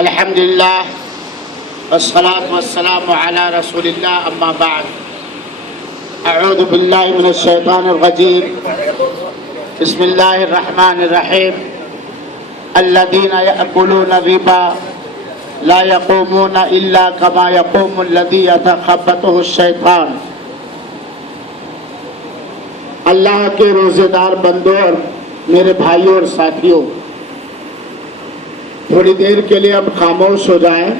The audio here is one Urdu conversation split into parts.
الحمدللہ والصلاة والسلام علی رسول اللہ اما بعد اعوذ باللہ من الشیطان الرجیم بسم اللہ الرحمن الرحیم الذین یأکلون الربا لا یقومون الا کما یقوم الذی یتخبطہ الشیطان۔ اللہ کے روزے دار بندوں اور میرے بھائیوں اور ساتھیوں، تھوڑی دیر کے لیے اب خاموش ہو جائیں۔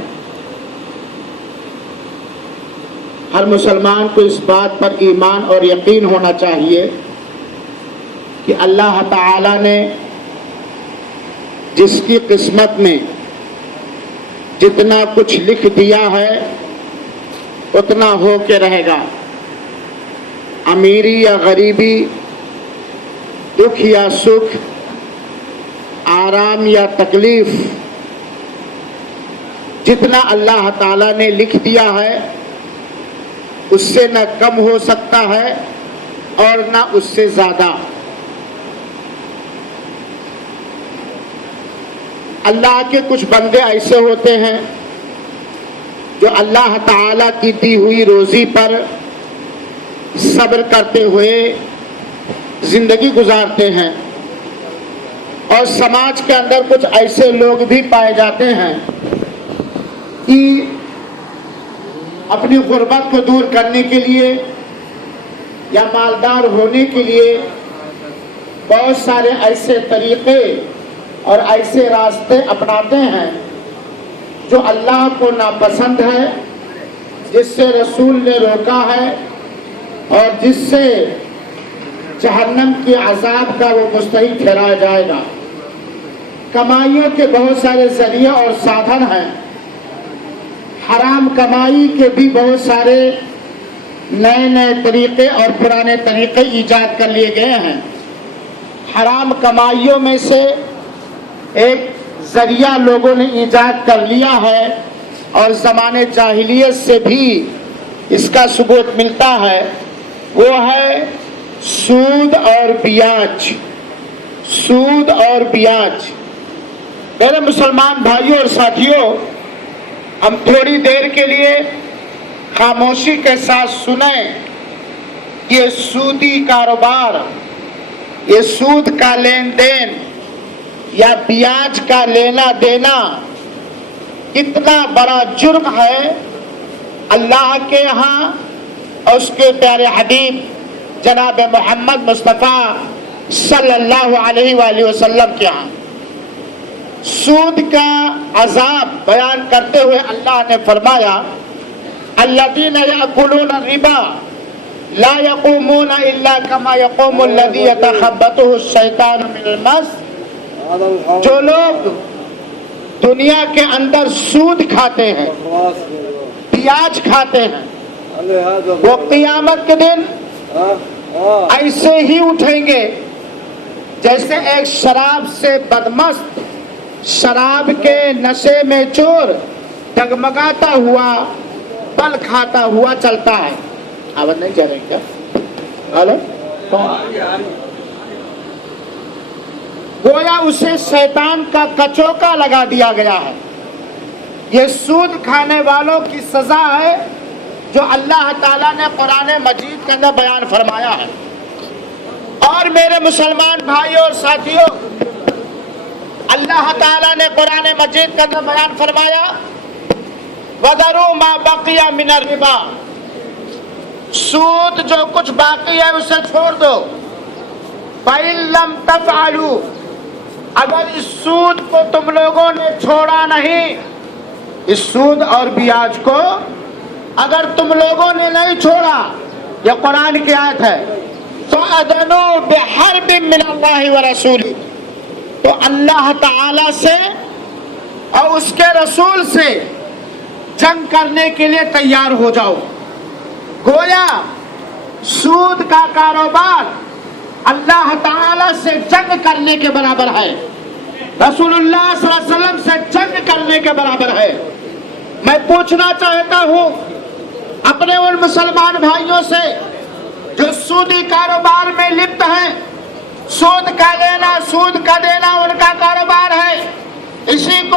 ہر مسلمان کو اس بات پر ایمان اور یقین ہونا چاہیے کہ اللہ تعالی نے جس کی قسمت میں جتنا کچھ لکھ دیا ہے اتنا ہو کے رہے گا۔ امیری یا غریبی، دکھ یا سکھ، آرام یا تکلیف، جتنا اللہ تعالیٰ نے لکھ دیا ہے اس سے نہ کم ہو سکتا ہے اور نہ اس سے زیادہ۔ اللہ کے کچھ بندے ایسے ہوتے ہیں جو اللہ تعالیٰ کی دی ہوئی روزی پر صبر کرتے ہوئے زندگی گزارتے ہیں، اور سماج کے اندر کچھ ایسے لوگ بھی پائے جاتے ہیں کہ اپنی غربت کو دور کرنے کے لیے یا مالدار ہونے کے لیے بہت سارے ایسے طریقے اور ایسے راستے اپناتے ہیں جو اللہ کو ناپسند ہے، جس سے رسول نے روکا ہے اور جس سے جہنم کے عذاب کا وہ مستحق ٹھہرایا جائے گا۔ کمائیوں کے بہت سارے ذریعے اور سادھن ہیں، حرام کمائی کے بھی بہت سارے نئے نئے طریقے اور پرانے طریقے ایجاد کر لیے گئے ہیں۔ حرام کمائیوں میں سے ایک ذریعہ لوگوں نے ایجاد کر لیا ہے اور زمانے جاہلیت سے بھی اس کا ثبوت ملتا ہے، وہ ہے سود اور بیاج۔ سود اور بیاج۔ میرے مسلمان بھائیوں اور ساتھیوں، ہم تھوڑی دیر کے لیے خاموشی کے ساتھ سنیں۔ یہ سودی کاروبار، یہ سود کا لین دین یا بیاج کا لینا دینا کتنا بڑا جرم ہے اللہ کے ہاں اور اس کے پیارے حبیب جناب محمد مصطفیٰ صلی اللہ علیہ وآلہ وسلم کے ہاں۔ سود کا عذاب بیان کرتے ہوئے اللہ نے فرمایا الذین یأکلون الربا لا یقومون الا کما یقوم الذی یتخبطہ الشیطان من المس۔ جو لوگ دنیا کے اندر سود کھاتے ہیں، بیاج کھاتے ہیں، وہ قیامت کے دن ایسے ہی اٹھیں گے جیسے ایک شراب سے بدمست، شراب کے نشے میں چور ڈگمگاتا ہوا، پل کھاتا ہوا چلتا ہے۔ آواز نہیں جا رہی کیا؟ ہلو، گویا اسے شیطان کا کچوکا لگا دیا گیا ہے۔ یہ سود کھانے والوں کی سزا ہے جو اللہ تعالیٰ نے قرآن مجید کے اندر بیان فرمایا ہے۔ اور میرے مسلمان بھائیوں اور ساتھیوں، اللہ تعالیٰ نے قرآن مجید کے اندر بیان فرمایا وَذَرُوا مَا بَقِيَ مِنَ الرِّبَا۔ سود جو کچھ باقی ہے اسے چھوڑ دو۔ فَإِن لَّمْ تَفْعَلُوا، اگر اس سود کو تم لوگوں نے چھوڑا نہیں، اس سود اور بیاج کو اگر تم لوگوں نے نہیں چھوڑا، یہ قرآن کی آیت ہے، فَأَذَنُوا بِحَرْبٍ مِّنَ اللَّهِ وَرَسُولِهِ، تو اللہ تعالی سے اور اس کے رسول سے جنگ کرنے کے لیے تیار ہو جاؤ۔ گویا سود کا کاروبار اللہ تعالی سے جنگ کرنے کے برابر ہے، رسول اللہ صلی اللہ علیہ وسلم سے جنگ کرنے کے برابر ہے۔ میں پوچھنا چاہتا ہوں اپنے ان مسلمان بھائیوں سے جو سودی کاروبار میں لپت ہیں، سود کا لینا سود کا دینا ان کا کاروبار ہے، اسی کو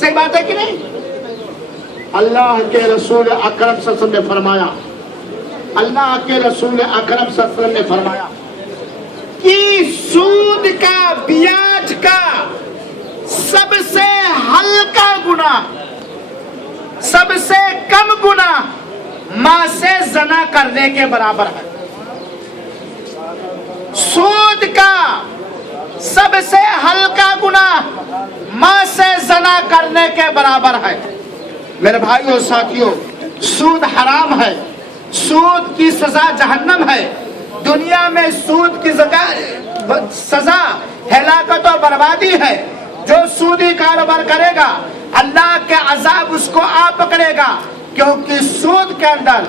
صحیح بات ہے کہ نہیں؟ اللہ کے رسول اکرم صلی اللہ علیہ وسلم نے فرمایا، اللہ کے رسول اکرم صلی اللہ علیہ وسلم نے فرمایا کہ سود کا، بیاج کا سب سے ہلکا گناہ، سب سے کم گناہ ماں سے زنا کرنے کے برابر ہے۔ سود کا سب سے ہلکا گناہ ماں سے زنا کرنے کے برابر ہے۔ میرے بھائیوں ساتھیوں، سود حرام ہے، سود کی سزا جہنم ہے۔ دنیا میں سود کی سزا ہلاکت و بربادی ہے۔ جو سودی کاروبار کرے گا اللہ کے عذاب اس کو آ پکڑے گا، کیونکہ سود کے اندر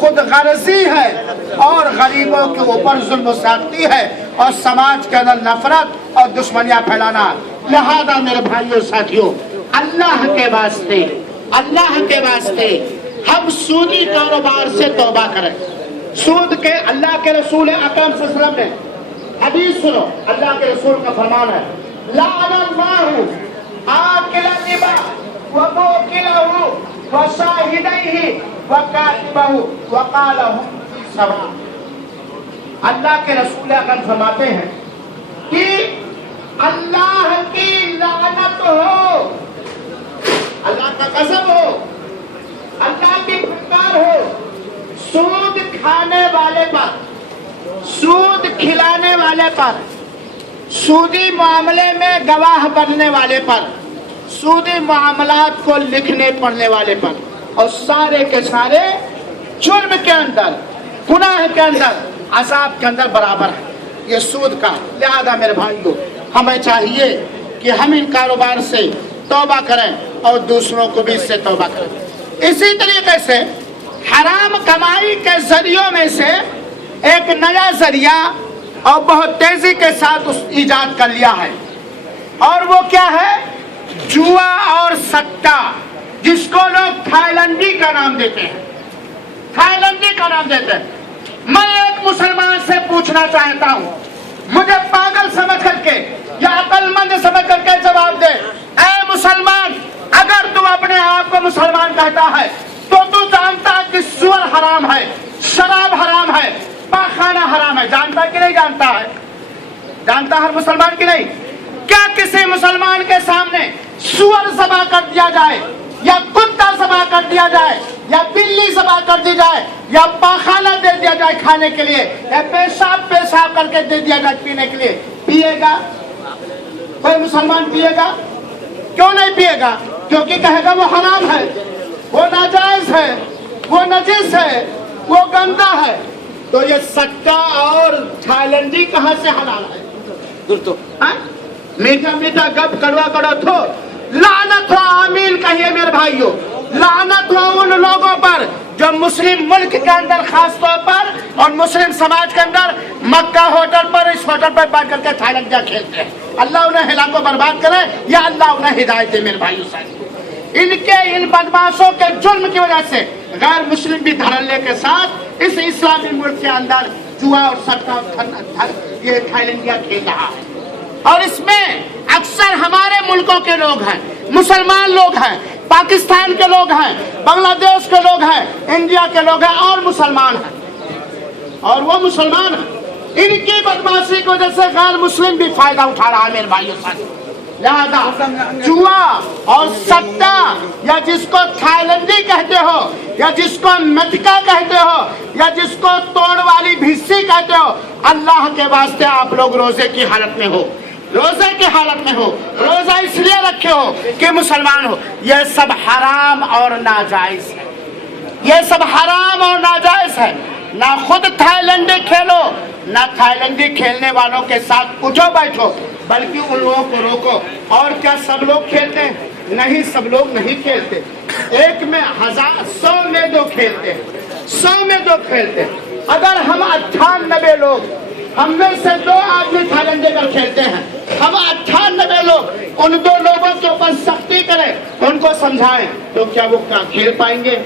خود غرضی ہے اور غریبوں کے اوپر ظلم و زیادتی ہے اور سماج کے اندر نفرت اور دشمنیاں پھیلانا۔ لہذا میرے بھائیوں ساتھیوں، اللہ کے واسطے، اللہ کے واسطے ہم سودی کاروبار سے توبہ کریں۔ سود کے، اللہ کے رسول اکرم صلی اللہ علیہ وسلم نے حدیث سنو، اللہ کے رسول کا فرمان ہے، لعن اللہ آکل الربا وموکلہ وشاہدیہ وکاتبہ وقال ہم فی سواء۔ اللہ کے رسول اکرم فرماتے ہیں کہ اللہ کی لعنت ہو، اللہ کا غضب ہو، اللہ کی پھٹکار ہو سود کھانے والے پر، سود کھلانے والے پر، سودی معاملے میں گواہ بننے والے پر، سودی معاملات کو لکھنے پڑھنے والے پر، اور سارے کے سارے جرم کے اندر، گناہ کے اندر، عذاب کے اندر برابر ہے یہ سود کا۔ لہذا میرے بھائیوں، ہمیں چاہیے کہ ہم ان کاروبار سے توبہ کریں اور دوسروں کو بھی اس سے توبہ کریں۔ اسی طریقے سے حرام کمائی کے ذریعوں میں سے ایک نیا ذریعہ اور بہت تیزی کے ساتھ اس ایجاد کر لیا ہے، اور وہ کیا ہے؟ جوا اور سٹا، جس کو لوگ تھائیلینڈی کا نام دیتے ہیں، تھائیلینڈی کا نام دیتے ہیں۔ میں ایک مسلمان سے پوچھنا چاہتا ہوں، مجھے پاگل سمجھ کر کے یا عقل مند سمجھ کر کے جواب دے۔ اے مسلمان، اگر تو اپنے آپ کو مسلمان کہتا ہے تو جانتا کہ سور حرام ہے، شراب حرام ہے، پاخانہ حرام ہے، جانتا کہ نہیں جانتا ہے؟ جانتا ہر مسلمان کی نہیں؟ کیا کسی مسلمان کے سامنے سور ذبح کر دیا جائے یا کتا ذبح کر دیا جائے یا بلی ذبح کر دی جائے یا پاخانہ دے دیا جائے کھانے کے لیے یا پیشاب کر کے دے دیا جائے پینے کے لیے، پیے گا کوئی مسلمان؟ پیے گا؟ کیوں نہیں پیے گا؟ کیونکہ کہے گا وہ حرام ہے، وہ ناجائز ہے، وہ نجس ہے، وہ گندا ہے۔ تو یہ سٹا اور تھائیلینڈی کہاں سے حلال ہے؟ میٹھا میٹھا گپ کڑوا کڑوا تھو، لعنت ہو آمین کہیے میرے بھائیوں، لعنت ہو ان لوگوں پر جو مسلم ملک کے اندر خاص طور پر اور مسلم سماج کے اندر مکہ ہوٹل پر، اس ہوٹل پر بیٹھ کر کے تھائیلینڈیا کھیلتے ہیں۔ اللہ انہیں ہلاک و برباد کرے یا اللہ انہیں ہدایت دے میرے بھائیوں سے۔ ان بدماشوں کے جرم کی وجہ سے غیر مسلم بھی دھڑلے کے ساتھ اس اسلامی ملک کے اندر جوا اور سٹا یہ تھائیلینڈیا کھیل رہا ہے، اور اس میں اکثر ہمارے ملکوں کے لوگ ہیں، مسلمان لوگ ہیں، پاکستان کے لوگ ہیں، بنگلہ دیش کے لوگ ہیں، انڈیا کے لوگ ہیں اور مسلمان ہیں، اور وہ مسلمان ہیں۔ ان کی بدماشی کی وجہ سے غیر مسلم بھی فائدہ اٹھا رہا ہے میرے بھائیوں ساتھ۔ لہذا جوا اور سٹا، یا جس کو تھائیلینڈی کہتے ہو یا جس کو مٹکا کہتے ہو یا جس کو توڑ والی بھسی کہتے ہو، اللہ کے واسطے آپ لوگ روزے کی حالت میں ہو، روزے کی حالت میں ہو، روزہ اس لیے رکھے ہو کہ مسلمان ہو۔ یہ سب حرام اور ناجائز ہے، یہ سب حرام اور ناجائز ہے۔ نہ خود تھائیلینڈی کھیلو، نہ تھائیلینڈی کھیلنے والوں کے ساتھ اٹھو بیٹھو، بلکہ ان لوگوں کو روکو۔ اور کیا سب لوگ کھیلتے ہیں؟ نہیں، سب لوگ نہیں کھیلتے۔ ایک میں 1000، 100 میں 2 کھیلتے ہیں، 100 میں 2 کھیلتے ہیں۔ اگر ہم 98 لوگ، ہم میں سے 2 آدمی تھائیلینڈی پر کھیلتے ہیں، ہم 98 لوگ ان 2 لوگوں کے اوپر سختی کریں، ان کو سمجھائیں، تو کیا وہ کھیل پائیں گے؟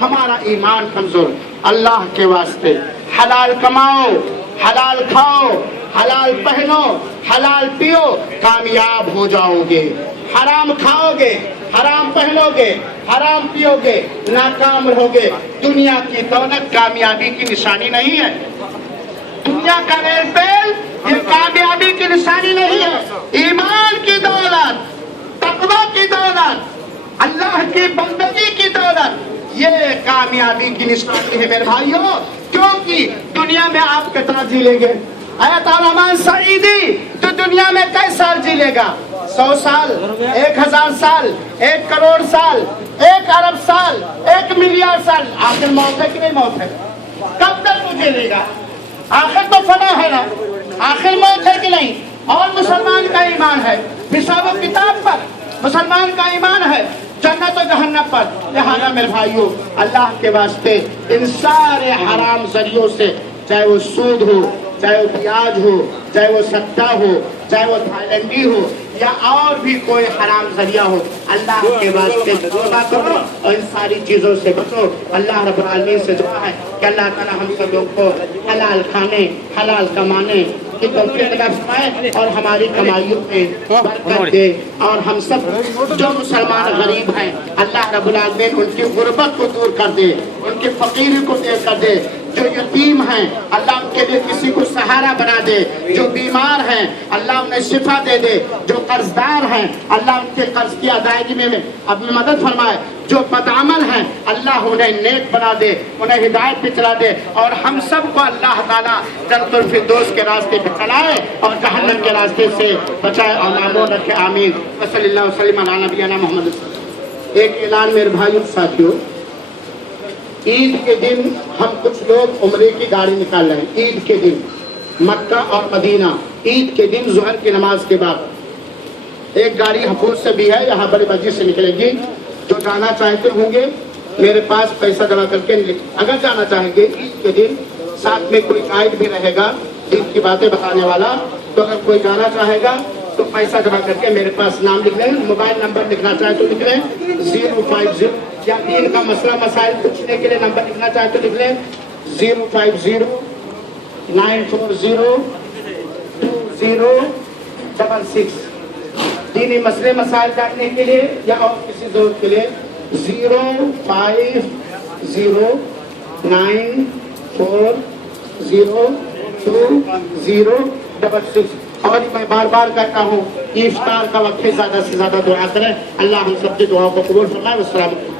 ہمارا ایمان کمزور۔ اللہ کے واسطے حلال کماؤ، حلال کھاؤ، حلال پہنو، حلال پیو، کامیاب ہو جاؤ گے۔ حرام کھاؤ گے، حرام پہنو گے، حرام پیو گے، ناکام رہو گے۔ دنیا کی دولت کامیابی کی نشانی نہیں ہے، دنیا کا ریل پیل یہ کامیابی کی نشانی نہیں ہے۔ ایمان کی دولت، تقویٰ کی دولت، اللہ کی بندگی کی دولت، یہ کامیابی کی نشانی ہے میرے بھائیوں۔ کیونکہ دنیا میں آپ کتنا جی لیں گے؟ آیت الرحمن سعیدی تو دنیا میں کئی سال جی لے گا؟ 100 سال، 1000 سال، 1 کروڑ سال، 1 ارب سال، 1 ملیارڈ سال۔ آخر موت ہے کہ نہیں موت ہے؟ کب تک وہ جی لے گا؟ آخر تو فنا ہے نا، آخر موت ہے کہ نہیں؟ اور مسلمان کا ایمان ہے حساب و کتاب پر، مسلمان کا ایمان ہے جنت و جہنم پر۔ لہذا میرے بھائیوں، اللہ کے واسطے ان سارے حرام ذریعوں سے، چاہے وہ سود ہو، چاہے وہ بیاج ہو، چاہے وہ سٹا ہو، چاہے وہ تھائیلینڈی ہو، یا اور بھی کوئی حرام ذریعہ ہو، اللہ کے واسطے توبہ کرو اور ان ساری چیزوں سے بچو۔ اللہ رب العالمین سے دعا ہے کہ اللہ تعالی ہم سب لوگ کو حلال کھانے، حلال کمانے کی توفیق عطا فرمائے اور ہماری کمائیوں میں برکت دے، اور ہم سب جو مسلمان غریب ہیں اللہ رب العالمین ان کی غربت کو دور کر دے، ان کی فقیری کو دور کر دے۔ جو یتیم ہیں اللہ ان کے لیے کسی کو سہارا بنا دے، جو بیمار ہیں اللہ انہیں شفا دے دے، جو قرض دار ہیں اللہ ان کے قرض کی ادائیگی میں اپنی مدد فرمائے، جو بدعمل ہیں اللہ انہیں نیک بنا دے، انہیں ہدایت پہ چلا دے، اور ہم سب کو اللہ تعالیٰ جنت الفردوس کے راستے پہ چلائے اور جہنم کے راستے سے بچائے اور معمول رکھے، آمین۔ وصلی اللہ وسلم علی نبینا محمد۔ ایک اعلان میرے بھائیوں ساتھیوں، عید کے دن ہم کچھ لوگ عمرے کی گاڑی نکال رہے ہیں۔ عید کے دن مکہ اور مدینہ، عید کے دن ظہر کی نماز کے بعد ایک گاڑی حفوظ سے بھی ہے، یہاں بڑی مسجد سے نکلے گی۔ جو جانا چاہتے ہوں گے میرے پاس پیسہ جمع کر کے، اگر جانا چاہیں گے عید کے دن، ساتھ میں کوئی گائیڈ بھی رہے گا عید کی باتیں بتانے والا، تو اگر کوئی جانا چاہے گا تو پیسہ جمع کر کے میرے پاس نام لکھ لیں، موبائل نمبر لکھنا چاہے تو لکھ لیں 050، یا دین کا مسئلہ مسائل پوچھنے کے لیے نمبر لکھنا چاہے تو لکھ لیں 050 940 2066۔ دینی مسئلے مسائل جاننے کے لیے یا اور کسی ضرورت کے لیے 050 940 2066۔ اور میں بار بار کہتا ہوں افطار کا وقت ہے، زیادہ سے زیادہ دعا کریں، اللہ ہم سب کی دعاؤں کو قبول فرمائے۔ والسلام علیکم۔